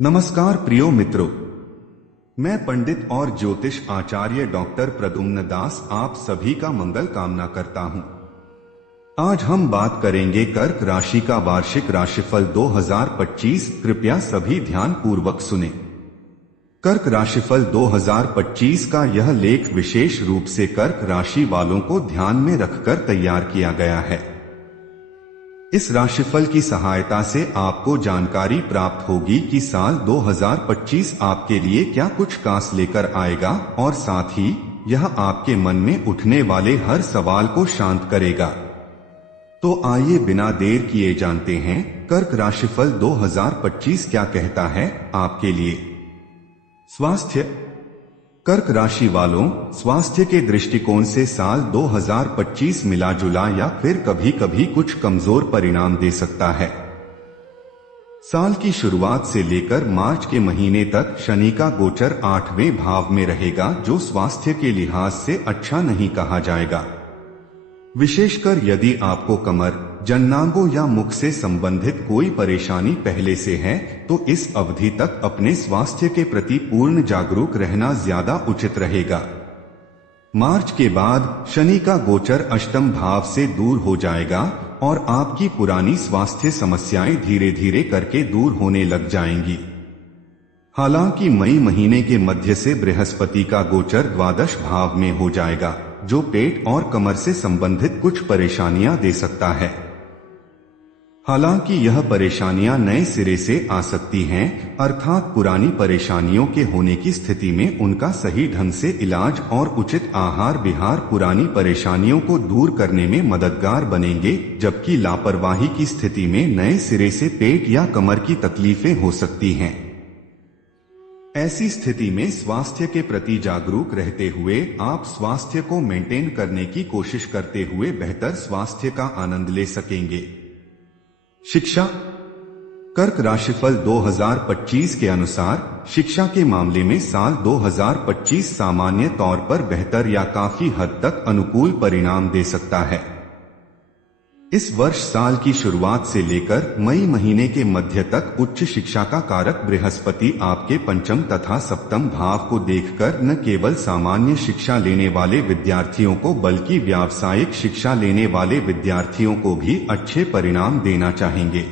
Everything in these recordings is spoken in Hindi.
नमस्कार प्रियो मित्रों, मैं पंडित और ज्योतिष आचार्य डॉक्टर प्रद्युम्न दास आप सभी का मंगल कामना करता हूं। आज हम बात करेंगे कर्क राशि का वार्षिक राशिफल 2025। कृपया सभी ध्यान पूर्वक सुने। कर्क राशिफल 2025 का यह लेख विशेष रूप से कर्क राशि वालों को ध्यान में रखकर तैयार किया गया है। इस राशिफल की सहायता से आपको जानकारी प्राप्त होगी कि साल 2025 आपके लिए क्या कुछ खास लेकर आएगा और साथ ही यह आपके मन में उठने वाले हर सवाल को शांत करेगा। तो आइए बिना देर किए जानते हैं कर्क राशिफल 2025 क्या कहता है आपके लिए। स्वास्थ्य। कर्क राशि वालों, स्वास्थ्य के दृष्टिकोण से साल 2025 मिला जुला या फिर कभी कभी कुछ कमजोर परिणाम दे सकता है। साल की शुरुआत से लेकर मार्च के महीने तक शनि का गोचर 8वें भाव में रहेगा, जो स्वास्थ्य के लिहाज से अच्छा नहीं कहा जाएगा। विशेषकर यदि आपको कमर, जननांगों या मुख से संबंधित कोई परेशानी पहले से है तो इस अवधि तक अपने स्वास्थ्य के प्रति पूर्ण जागरूक रहना ज्यादा उचित रहेगा। मार्च के बाद शनि का गोचर अष्टम भाव से दूर हो जाएगा और आपकी पुरानी स्वास्थ्य समस्याएं धीरे धीरे करके दूर होने लग जाएंगी। हालांकि मई महीने के मध्य से बृहस्पति का गोचर द्वादश भाव में हो जाएगा, जो पेट और कमर से संबंधित कुछ परेशानियां दे सकता है। हालांकि यह परेशानियां नए सिरे से आ सकती हैं, अर्थात पुरानी परेशानियों के होने की स्थिति में उनका सही ढंग से इलाज और उचित आहार विहार पुरानी परेशानियों को दूर करने में मददगार बनेंगे, जबकि लापरवाही की स्थिति में नए सिरे से पेट या कमर की तकलीफें हो सकती हैं। ऐसी स्थिति में स्वास्थ्य के प्रति जागरूक रहते हुए आप स्वास्थ्य को मेंटेन करने की कोशिश करते हुए बेहतर स्वास्थ्य का आनंद ले सकेंगे। शिक्षा। कर्क राशिफल 2025 के अनुसार शिक्षा के मामले में साल 2025 सामान्य तौर पर बेहतर या काफी हद तक अनुकूल परिणाम दे सकता है। इस वर्ष साल की शुरुआत से लेकर मई महीने के मध्य तक उच्च शिक्षा का कारक बृहस्पति आपके पंचम तथा सप्तम भाव को देखकर न केवल सामान्य शिक्षा लेने वाले विद्यार्थियों को बल्कि व्यावसायिक शिक्षा लेने वाले विद्यार्थियों को भी अच्छे परिणाम देना चाहेंगे।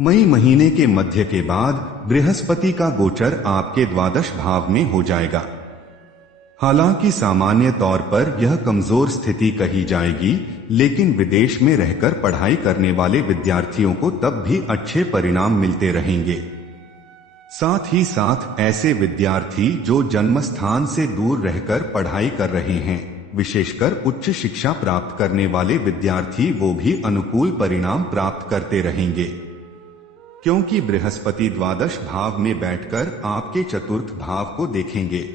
मई महीने के मध्य के बाद बृहस्पति का गोचर आपके द्वादश भाव में हो जाएगा। हालांकि सामान्य तौर पर यह कमजोर स्थिति कही जाएगी, लेकिन विदेश में रहकर पढ़ाई करने वाले विद्यार्थियों को तब भी अच्छे परिणाम मिलते रहेंगे। साथ ही साथ ऐसे विद्यार्थी जो जन्म स्थान से दूर रहकर पढ़ाई कर रहे हैं, विशेषकर उच्च शिक्षा प्राप्त करने वाले विद्यार्थी, वो भी अनुकूल परिणाम प्राप्त करते रहेंगे, क्योंकि बृहस्पति द्वादश भाव में बैठकर आपके चतुर्थ भाव को देखेंगे।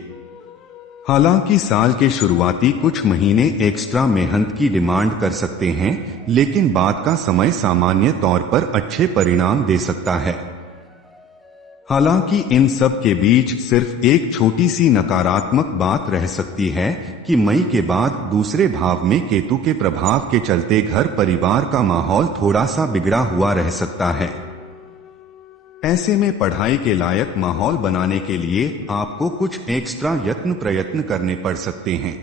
हालांकि साल के शुरुआती कुछ महीने एक्स्ट्रा मेहनत की डिमांड कर सकते हैं, लेकिन बाद का समय सामान्य तौर पर अच्छे परिणाम दे सकता है। हालांकि इन सब के बीच सिर्फ एक छोटी सी नकारात्मक बात रह सकती है कि मई के बाद दूसरे भाव में केतु के प्रभाव के चलते घर परिवार का माहौल थोड़ा सा बिगड़ा हुआ रह सकता है। ऐसे में पढ़ाई के लायक माहौल बनाने के लिए आपको कुछ एक्स्ट्रा प्रयत्न करने पड़ सकते हैं।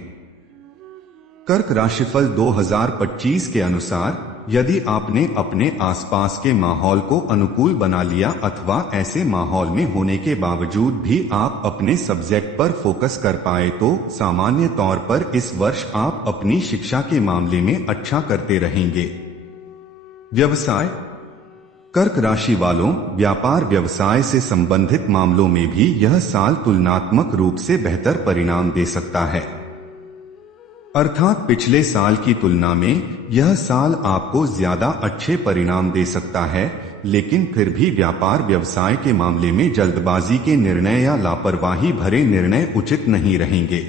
कर्क राशिफल 2025 के अनुसार यदि आपने अपने आसपास के माहौल को अनुकूल बना लिया अथवा ऐसे माहौल में होने के बावजूद भी आप अपने सब्जेक्ट पर फोकस कर पाए तो सामान्य तौर पर इस वर्ष आप अपनी शिक्षा के मामले में अच्छा करते रहेंगे। व्यवसाय। कर्क राशि वालों, व्यापार व्यवसाय से संबंधित मामलों में भी यह साल तुलनात्मक रूप से बेहतर परिणाम दे सकता है। अर्थात पिछले साल की तुलना में यह साल आपको ज्यादा अच्छे परिणाम दे सकता है, लेकिन फिर भी व्यापार व्यवसाय के मामले में जल्दबाजी के निर्णय या लापरवाही भरे निर्णय उचित नहीं रहेंगे।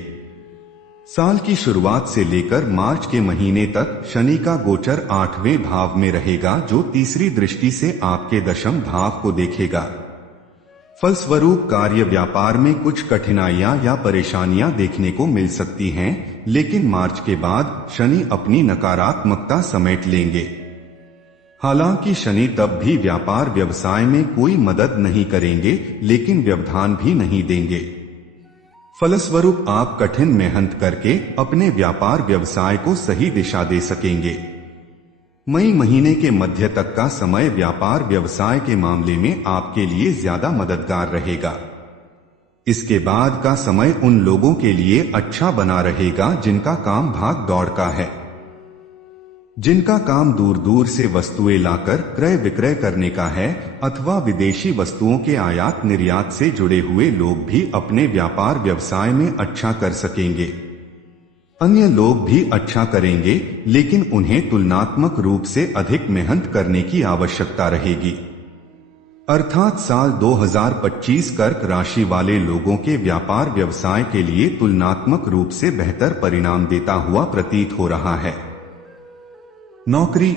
साल की शुरुआत से लेकर मार्च के महीने तक शनि का गोचर 8वें भाव में रहेगा, जो तीसरी दृष्टि से आपके दशम भाव को देखेगा। फलस्वरूप कार्य व्यापार में कुछ कठिनाइयां या परेशानियां देखने को मिल सकती हैं, लेकिन मार्च के बाद शनि अपनी नकारात्मकता समेट लेंगे। हालांकि शनि तब भी व्यापार व्यवसाय में कोई मदद नहीं करेंगे, लेकिन व्यवधान भी नहीं देंगे। फलस्वरूप आप कठिन मेहनत करके अपने व्यापार व्यवसाय को सही दिशा दे सकेंगे। मई महीने के मध्य तक का समय व्यापार व्यवसाय के मामले में आपके लिए ज्यादा मददगार रहेगा। इसके बाद का समय उन लोगों के लिए अच्छा बना रहेगा जिनका काम भाग दौड़ का है, जिनका काम दूर दूर से वस्तुएं लाकर क्रय विक्रय करने का है, अथवा विदेशी वस्तुओं के आयात निर्यात से जुड़े हुए लोग भी अपने व्यापार व्यवसाय में अच्छा कर सकेंगे। अन्य लोग भी अच्छा करेंगे, लेकिन उन्हें तुलनात्मक रूप से अधिक मेहनत करने की आवश्यकता रहेगी। अर्थात साल 2025 कर्क राशि वाले लोगों के व्यापार व्यवसाय के लिए तुलनात्मक रूप से बेहतर परिणाम देता हुआ प्रतीत हो रहा है। नौकरी।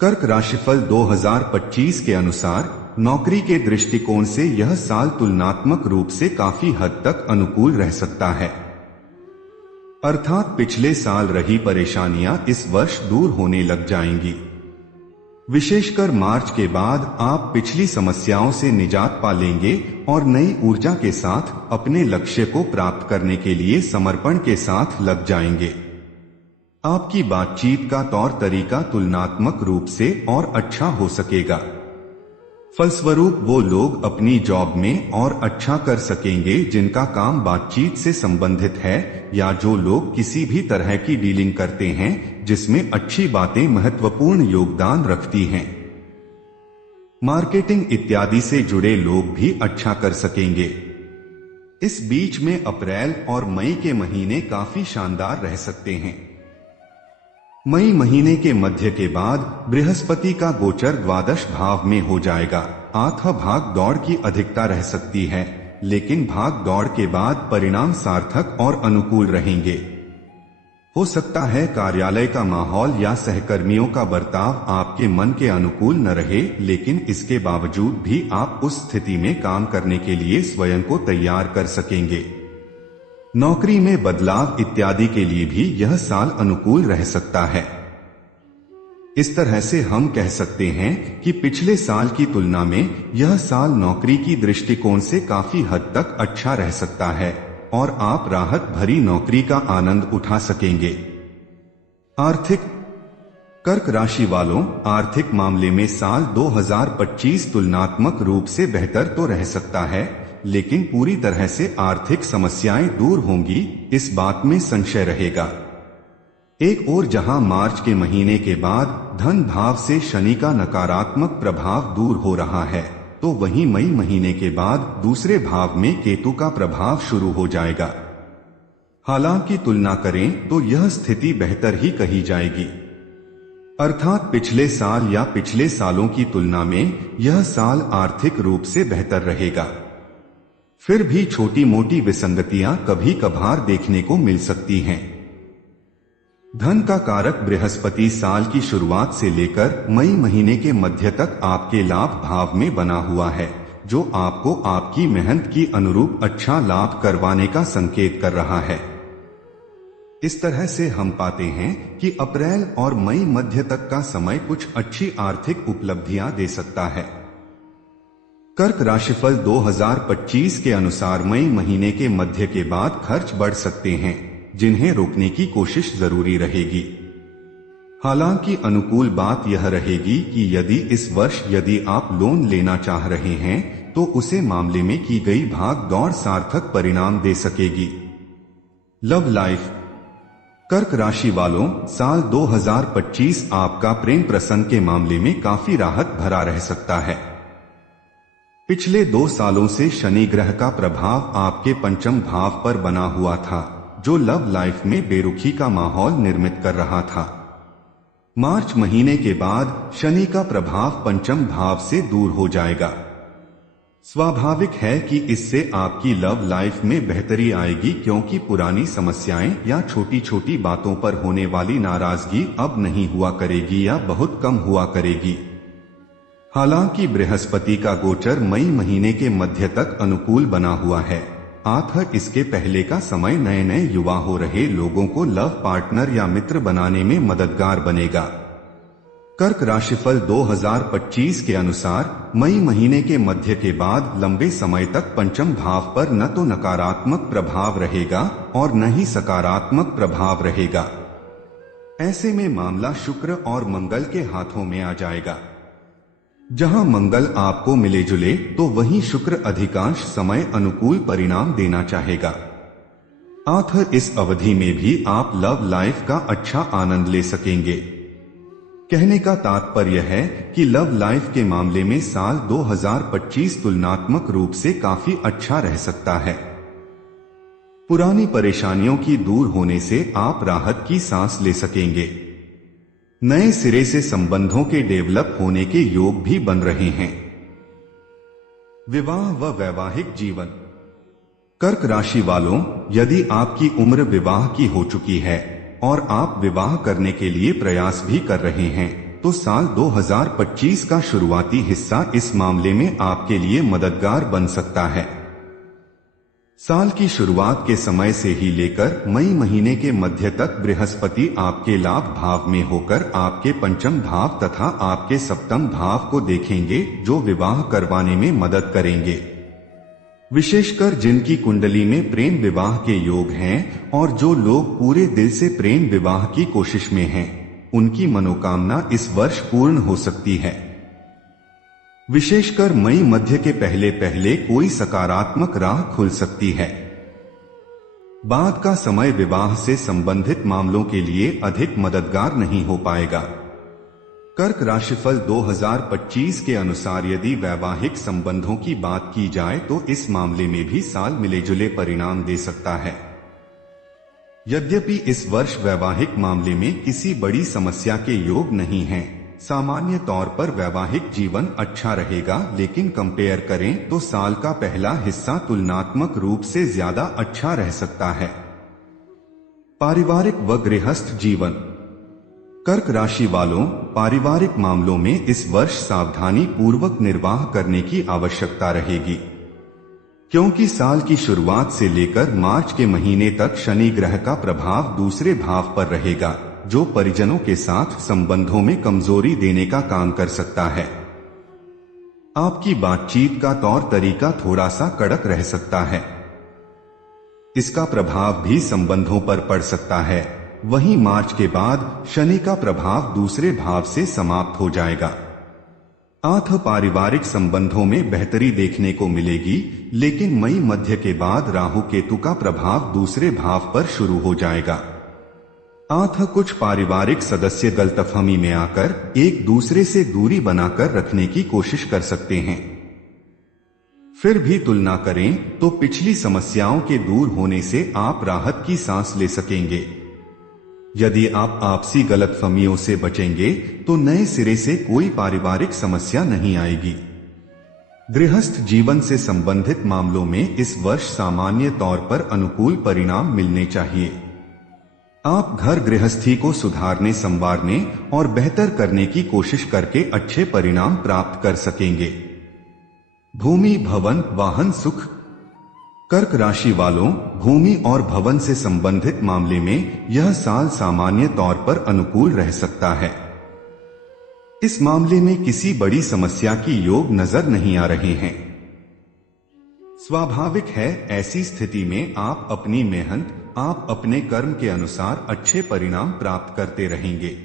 कर्क राशिफल 2025 के अनुसार नौकरी के दृष्टिकोण से यह साल तुलनात्मक रूप से काफी हद तक अनुकूल रह सकता है। अर्थात पिछले साल रही परेशानियां इस वर्ष दूर होने लग जाएंगी। विशेषकर मार्च के बाद आप पिछली समस्याओं से निजात पा लेंगे और नई ऊर्जा के साथ अपने लक्ष्य को प्राप्त करने के लिए समर्पण के साथ लग जाएंगे। आपकी बातचीत का तौर तरीका तुलनात्मक रूप से और अच्छा हो सकेगा। फलस्वरूप वो लोग अपनी जॉब में और अच्छा कर सकेंगे जिनका काम बातचीत से संबंधित है, या जो लोग किसी भी तरह की डीलिंग करते हैं जिसमें अच्छी बातें महत्वपूर्ण योगदान रखती हैं। मार्केटिंग इत्यादि से जुड़े लोग भी अच्छा कर सकेंगे। इस बीच में अप्रैल और मई के महीने काफी शानदार रह सकते हैं। मई महीने के मध्य के बाद बृहस्पति का गोचर द्वादश भाव में हो जाएगा। भाग दौड़ की अधिकता रह सकती है, लेकिन भाग दौड़ के बाद परिणाम सार्थक और अनुकूल रहेंगे। हो सकता है कार्यालय का माहौल या सहकर्मियों का बर्ताव आपके मन के अनुकूल न रहे, लेकिन इसके बावजूद भी आप उस स्थिति में काम करने के लिए स्वयं को तैयार कर सकेंगे। नौकरी में बदलाव इत्यादि के लिए भी यह साल अनुकूल रह सकता है। इस तरह से हम कह सकते हैं कि पिछले साल की तुलना में यह साल नौकरी की दृष्टिकोण से काफी हद तक अच्छा रह सकता है और आप राहत भरी नौकरी का आनंद उठा सकेंगे। आर्थिक। कर्क राशि वालों, आर्थिक मामले में साल 2025 तुलनात्मक रूप से बेहतर तो रह सकता है, लेकिन पूरी तरह से आर्थिक समस्याएं दूर होंगी, इस बात में संशय रहेगा। एक ओर जहां मार्च के महीने के बाद धन भाव से शनि का नकारात्मक प्रभाव दूर हो रहा है, तो वहीं मई महीने के बाद दूसरे भाव में केतु का प्रभाव शुरू हो जाएगा। हालांकि तुलना करें तो यह स्थिति बेहतर ही कही जाएगी। अर्थात पिछले साल या पिछले सालों की तुलना में यह साल आर्थिक रूप से बेहतर रहेगा। फिर भी छोटी मोटी विसंगतियां कभी कभार देखने को मिल सकती हैं। धन का कारक बृहस्पति साल की शुरुआत से लेकर मई महीने के मध्य तक आपके लाभ भाव में बना हुआ है, जो आपको आपकी मेहनत की अनुरूप अच्छा लाभ करवाने का संकेत कर रहा है। इस तरह से हम पाते हैं कि अप्रैल और मई मध्य तक का समय कुछ अच्छी आर्थिक उपलब्धियां दे सकता है। कर्क राशिफल 2025 के अनुसार मई महीने के मध्य के बाद खर्च बढ़ सकते हैं, जिन्हें रोकने की कोशिश जरूरी रहेगी। हालांकि अनुकूल बात यह रहेगी कि यदि इस वर्ष यदि आप लोन लेना चाह रहे हैं तो उसे मामले में की गई भाग दौड़ सार्थक परिणाम दे सकेगी। Love life. कर्क राशि वालों, साल 2025 आपका प्रेम प्रसंग के मामले में काफी राहत भरा रह सकता है। पिछले 2 सालों से शनि ग्रह का प्रभाव आपके पंचम भाव पर बना हुआ था, जो लव लाइफ में बेरुखी का माहौल निर्मित कर रहा था। मार्च महीने के बाद शनि का प्रभाव पंचम भाव से दूर हो जाएगा। स्वाभाविक है कि इससे आपकी लव लाइफ में बेहतरी आएगी, क्योंकि पुरानी समस्याएं या छोटी छोटी बातों पर होने वाली नाराजगी अब नहीं हुआ करेगी या बहुत कम हुआ करेगी। हालांकि बृहस्पति का गोचर मई महीने के मध्य तक अनुकूल बना हुआ है, इसके पहले का समय नए नए युवा हो रहे लोगों को लव पार्टनर या मित्र बनाने में मददगार बनेगा। कर्क राशिफल 2025 के अनुसार मई महीने के मध्य के बाद लंबे समय तक पंचम भाव पर न तो नकारात्मक प्रभाव रहेगा और न ही सकारात्मक प्रभाव रहेगा। ऐसे में मामला शुक्र और मंगल के हाथों में आ जाएगा। जहां मंगल आपको मिले जुले तो वहीं शुक्र अधिकांश समय अनुकूल परिणाम देना चाहेगा। अतः इस अवधि में भी आप लव लाइफ का अच्छा आनंद ले सकेंगे। कहने का तात्पर्य है कि लव लाइफ के मामले में साल 2025 तुलनात्मक रूप से काफी अच्छा रह सकता है। पुरानी परेशानियों की दूर होने से आप राहत की सांस ले सकेंगे। नए सिरे से संबंधों के डेवलप होने के योग भी बन रहे हैं। विवाह व वैवाहिक जीवन। कर्क राशि वालों, यदि आपकी उम्र विवाह की हो चुकी है और आप विवाह करने के लिए प्रयास भी कर रहे हैं तो साल 2025 का शुरुआती हिस्सा इस मामले में आपके लिए मददगार बन सकता है। साल की शुरुआत के समय से ही लेकर मई महीने के मध्य तक बृहस्पति आपके लाभ भाव में होकर आपके पंचम भाव तथा आपके सप्तम भाव को देखेंगे, जो विवाह करवाने में मदद करेंगे। विशेषकर जिनकी कुंडली में प्रेम विवाह के योग हैं और जो लोग पूरे दिल से प्रेम विवाह की कोशिश में हैं, उनकी मनोकामना इस वर्ष पूर्ण हो सकती है। विशेषकर मई मध्य के पहले पहले कोई सकारात्मक राह खुल सकती है। बाद का समय विवाह से संबंधित मामलों के लिए अधिक मददगार नहीं हो पाएगा। कर्क राशिफल 2025 के अनुसार यदि वैवाहिक संबंधों की बात की जाए तो इस मामले में भी साल मिले जुले परिणाम दे सकता है। यद्यपि इस वर्ष वैवाहिक मामले में किसी बड़ी समस्या के योग नहीं हैं, सामान्य तौर पर वैवाहिक जीवन अच्छा रहेगा, लेकिन कंपेयर करें तो साल का पहला हिस्सा तुलनात्मक रूप से ज्यादा अच्छा रह सकता है। पारिवारिक व गृहस्थ जीवन। कर्क राशि वालों, पारिवारिक मामलों में इस वर्ष सावधानी पूर्वक निर्वाह करने की आवश्यकता रहेगी, क्योंकि साल की शुरुआत से लेकर मार्च के महीने तक शनि ग्रह का प्रभाव दूसरे भाव पर रहेगा, जो परिजनों के साथ संबंधों में कमजोरी देने का काम कर सकता है। आपकी बातचीत का तौर तरीका थोड़ा सा कड़क रह सकता है। इसका प्रभाव भी संबंधों पर पड़ सकता है। वहीं मार्च के बाद शनि का प्रभाव दूसरे भाव से समाप्त हो जाएगा। अतः पारिवारिक संबंधों में बेहतरी देखने को मिलेगी, लेकिन मई मध्य के बाद राहु केतु का प्रभाव दूसरे भाव पर शुरू हो जाएगा। अतः कुछ पारिवारिक सदस्य गलतफहमी में आकर एक दूसरे से दूरी बनाकर रखने की कोशिश कर सकते हैं। फिर भी तुलना करें तो पिछली समस्याओं के दूर होने से आप राहत की सांस ले सकेंगे। यदि आप आपसी गलतफहमियों से बचेंगे तो नए सिरे से कोई पारिवारिक समस्या नहीं आएगी। गृहस्थ जीवन से संबंधित मामलों में इस वर्ष सामान्य तौर पर अनुकूल परिणाम मिलने चाहिए। आप घर गृहस्थी को सुधारने, संवारने और बेहतर करने की कोशिश करके अच्छे परिणाम प्राप्त कर सकेंगे। भूमि, भवन, वाहन, सुख। कर्क राशि वालों, भूमि और भवन से संबंधित मामले में यह साल सामान्य तौर पर अनुकूल रह सकता है। इस मामले में किसी बड़ी समस्या की योग नजर नहीं आ रहे हैं। स्वाभाविक है, ऐसी स्थिति में आप अपनी मेहनत, आप अपने कर्म के अनुसार अच्छे परिणाम प्राप्त करते रहेंगे।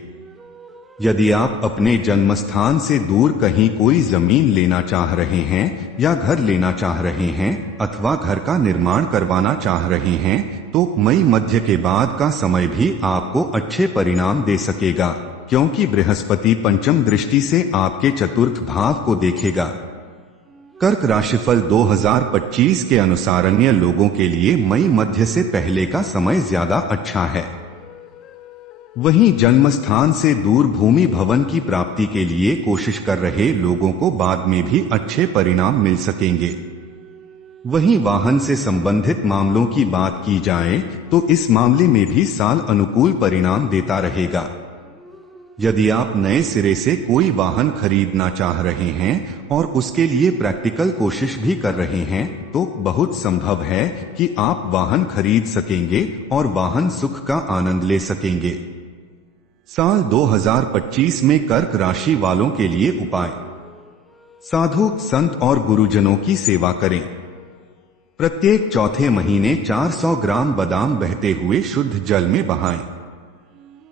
यदि आप अपने जन्म स्थान से दूर कहीं कोई जमीन लेना चाह रहे हैं या घर लेना चाह रहे हैं अथवा घर का निर्माण करवाना चाह रहे हैं तो मई मध्य के बाद का समय भी आपको अच्छे परिणाम दे सकेगा, क्योंकि बृहस्पति पंचम दृष्टि से आपके चतुर्थ भाव को देखेगा। कर्क राशिफल 2025 के अनुसार अन्य लोगों के लिए मई मध्य से पहले का समय ज्यादा अच्छा है। वहीं जन्म स्थान से दूर भूमि भवन की प्राप्ति के लिए कोशिश कर रहे लोगों को बाद में भी अच्छे परिणाम मिल सकेंगे। वहीं वाहन से संबंधित मामलों की बात की जाए तो इस मामले में भी साल अनुकूल परिणाम देता रहेगा। यदि आप नए सिरे से कोई वाहन खरीदना चाह रहे हैं और उसके लिए प्रैक्टिकल कोशिश भी कर रहे हैं तो बहुत संभव है कि आप वाहन खरीद सकेंगे और वाहन सुख का आनंद ले सकेंगे। साल 2025 में कर्क राशि वालों के लिए उपाय। साधु संत और गुरुजनों की सेवा करें। प्रत्येक चौथे महीने 400 ग्राम बादाम बहते हुए शुद्ध जल में बहाएं।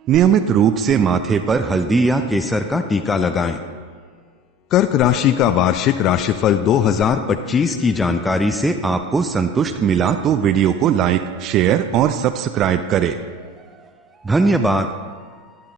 नियमित रूप से माथे पर हल्दी या केसर का टीका लगाएं। कर्क राशि का वार्षिक राशिफल 2025 की जानकारी से आपको संतुष्ट मिला तो वीडियो को लाइक, शेयर और सब्सक्राइब करें। धन्यवाद।